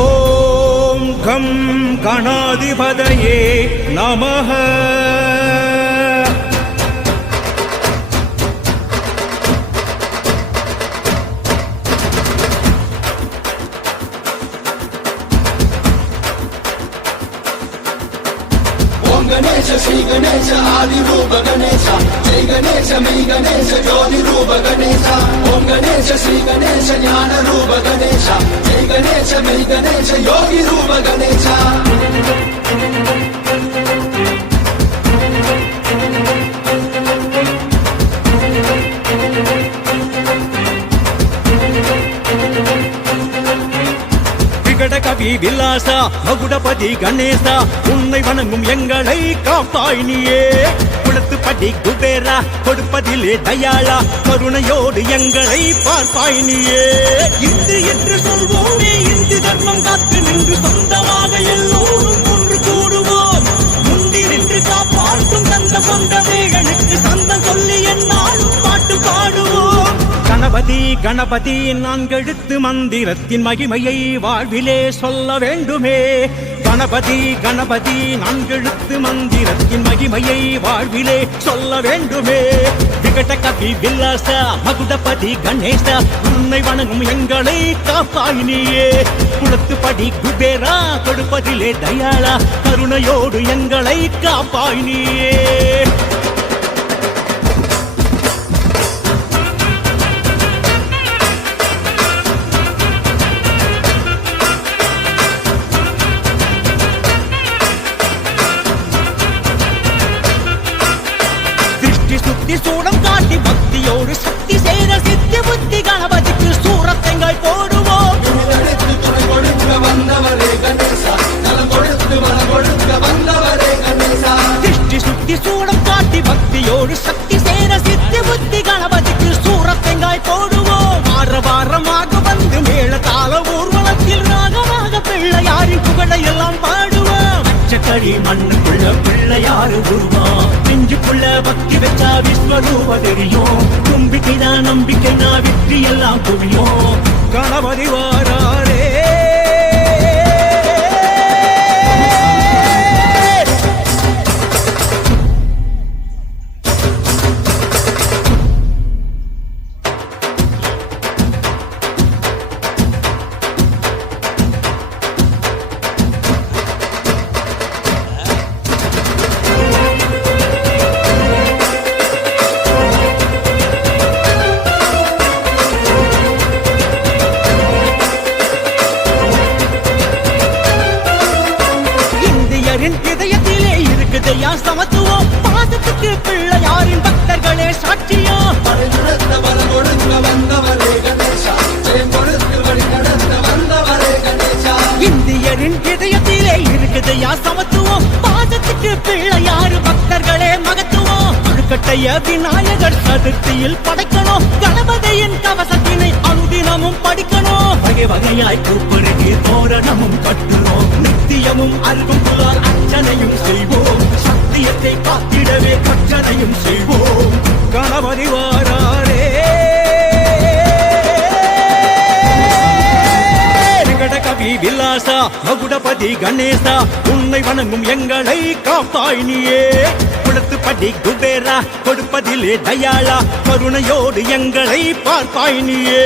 ஓம் come கணாதிபதையே நமஹ गणेश श्री गणेश आदि रूप गणेश जय गणेश मी गणेश ज्योति रूप गणेश ओम गणेश, श्री गणेश, ज्ञान रूप गणेश। जय गणेश मे गणेश, योगी रूप गणेश। Thank விகட கவி விலாசா மகுடபதி கணேசா உன்னை வணங்கும் எங்களை காப்பாய் நீயே. குளத்துப்படி குபேரா கொடுப்பதிலே தயாளா கருணையோடு எங்களை பார்ப்பாய் நீயே. இந்து என்று சொல்வோமே இந்து தர்மம் காத்து நின்று சொந்தமாக கணபதி கணபதி நான்கெழுத்து மந்திரத்தின் மகிமையை வாழ்விலே சொல்ல வேண்டுமே. கணபதி கணபதி நான்கெழுத்து மந்திரத்தின் மகிமையை வாழ்விலே சொல்ல வேண்டுமே. விகட கவி வில்லாச மகுடபதி கணேச உன்னை வணங்கும் எங்களை காப்பாய் நீயே குளத்துப்படி குபேரா கொடுப்பதிலே தயாளா கருணையோடு எங்களை காப்பாய் நீயே ஒரு சக்தி சேர சித்தி புத்தி கணபதிக்கு சூரத்தெங்கள் போடுவோம். திருஷ்டி சுத்தி சூடம் காட்டி பக்தியோடு சக்தி சேர சித்தி புத்தி கணபதிக்கு சூரத்தெங்காய் போடுவோம். வார வாரமாக வந்து மேல தாள ஊர்வலத்தில் ராகமாக பிள்ளையாரின் புகழை எல்லாம் பாடுவோம் அடி மண்ணுக்குள்ள பிள்ளையாரு உருவம் நெஞ்சுக்குள்ள பக்தி வச்சா விஸ்வரூப தெரியும். தும்பிக்கைதான் நம்பிக்கை நான் வெற்றி எல்லாம் குவியும் கணபதி வாராரே ஜெயம் கொடுத்து வழி நடத்த பக்தர்களே சாட்சியா. இந்தியரின் இதயத்திலே இருக்குதையா சமத்துவம்? பாசத்துக்கு பிள்ளையாரு பக்தர்களே மகத்துவம். அழுக்கட்டைய விநாயகர் சதுர்த்தியில் படைக்கணும். கணபதியின் கவசத்தினை அனுதினமும் படிக்கணும். வகை வகையாய் கூப்பிடுகி தோரணமும் கட்டுறோம். நித்தியமும் அருகும் புலால் அர்ச்சனையும் விலாசா மகுடபதி கணேசா உன்னை வணங்கும் எங்களை காப்பாய் நீயே. குளத்துப்படி குபேரா கொடுப்பதிலே தயாளா கருணையோடு எங்களை பார்ப்பாய் நீயே.